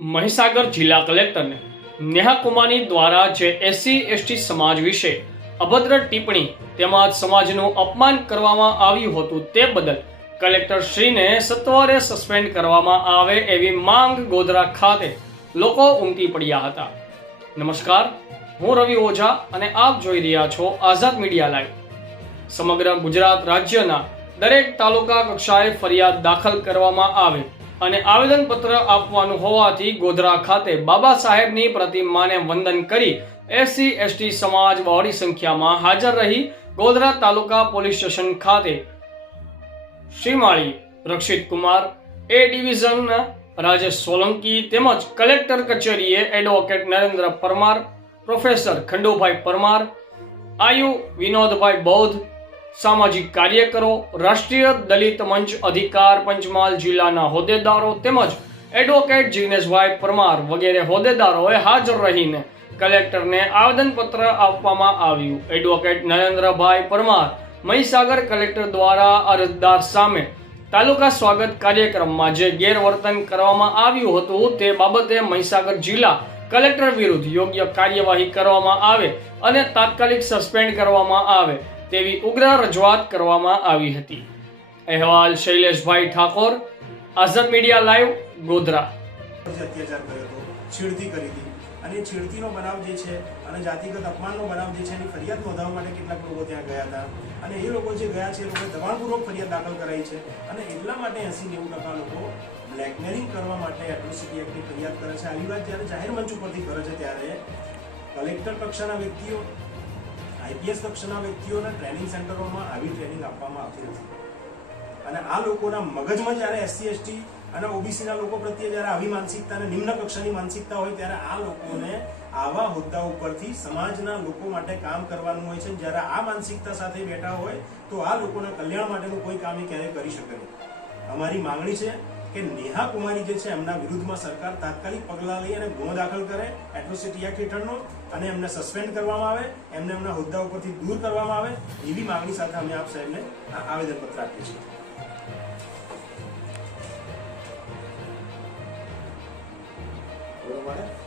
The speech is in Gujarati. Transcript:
મહીસાગર જિલ્લા કલેક્ટરને નેહા કુમારી દ્વારા જે એસસી, એસટી સમાજ વિશે અભદ્ર ટિપ્પણી તેમજ સમાજનું અપમાન કરવામાં આવ્યું હતું તે બદલ કલેક્ટર શ્રીને સત્વરે સસ્પેન્ડ કરવામાં આવે એવી માંગ ગોધરા ખાતે લોકો ઉમટી પડ્યા હતા. નમસ્કાર, હું રવિ ઓઝા અને આપ જોઈ રહ્યા છો આઝાદ મીડિયા લાઈવ. સમગ્ર ગુજરાત રાજ્યના દરેક તાલુકા કક્ષાએ ફરિયાદ દાખલ કરવામાં આવે અને આવેદનપત્ર આપવાનું હોવાથી ગોધરા ખાતે બાબા સાહેબની પ્રતિમાને વંદન કરી એસસી, એસટી સમાજ બહોળી સંખ્યામાં હાજર રહી ગોધરા તાલુકા પોલીસ સ્ટેશન ખાતે. શ્રીમાળી રક્ષિત કુમાર, એ ડિવિઝનના રાજેશ સોલંકી તેમજ કલેક્ટર કચેરીએ એડવોકેટ નરેન્દ્ર પરમાર, પ્રોફેસર ખંડુભાઈ પરમાર, આયુ વિનોદભાઈ બૌદ્ધ સામાજિક કાર્યકરો, રાષ્ટ્રીય દલિત મંચ અધિકાર પંચમહાલ જિલ્લાના હોદ્દેદારો તેમજ એડવોકેટ જિગ્નેશભાઈ પરમાર વગેરે હોદ્દેદારોએ હાજર રહીને કલેક્ટરને આવેદનપત્ર આપવામાં આવ્યું. એડવોકેટ નરેન્દ્રભાઈ પરમાર મહીસાગર કલેક્ટર દ્વારા અરજદાર સામે તાલુકા સ્વાગત કાર્યક્રમમાં જે ગેરવર્તન કરવામાં આવ્યું હતું તે બાબતે મહીસાગર જિલ્લા કલેક્ટર વિરુદ્ધ યોગ્ય કાર્યવાહી કરવામાં આવે અને તાત્કાલિક સસ્પેન્ડ કરવામાં આવે. તેવી ઉગ્ર રજૂઆત કરવામાં આવી હતી. અહેવાલ શૈલેષભાઈ ઠાકોર, આઝાદ મીડિયા લાઈવ, ગોધરા. અત્યાચાર કર્યો હતો છેડતી કરી હતી. અને છેડતીનો બનાવ જે છે અને જાતિગત અપમાનનો બનાવ જે છે એની ફરિયાદ નોંધાવવા માટે કેટલાક લોકો ત્યાં ગયા હતા. અને એ લોકો જે ગયા છે એ લોકોએ દબાણપૂર્વક ફરિયાદ દાખલ કરાઈ છે. અને એટલા માટે એસી નેવું ટકા લોકો બ્લેકમેલિંગ કરવા માટે એટ્રોસિટી એક્ટની ફરિયાદ કરે છે. આવી વાત જ્યારે જાહેર મંચ ઉપરથી કરે છે ત્યારે કલેક્ટર કક્ષાના વ્યક્તિઓ આઈપીએસ કક્ષાના વ્યક્તિઓના ટ્રેનિંગ સેન્ટરોમાં આવી ટ્રેનિંગ આપવામાં આવતી નથી. અને આ લોકોના મગજમાં જ્યારે એસસી એસટી અને ઓબીસીના લોકો પ્રત્યે જ્યારે આવી માનસિકતા અને નિમ્ન કક્ષાની માનસિકતા હોય ત્યારે આ લોકોને આવા હોદ્દા ઉપરથી સમાજના લોકો માટે કામ કરવાનું હોય છે. જ્યારે આ માનસિકતા સાથે બેઠા હોય તો આ લોકોના કલ્યાણ માટેનું કોઈ કામ એ ક્યારેય કરી શકે નહીં. અમારી માંગણી છે કે નેહા કુમારી જે છે, એમના વિરુદ્ધમાં સરકાર તાત્કાલિક પગલાં લઈ અને ગુનો દાખલ કરે, એટ્રોસિટી એક્ટ હેઠળનો, અને એમને સસ્પેન્ડ કરવામાં આવે, એમને એમના હોદ્દા ઉપરથી દૂર કરવામાં આવે, એવી માંગણી સાથે અમે આપ સાહેબને આવેદનપત્ર આપીએ છીએ. બરોબર?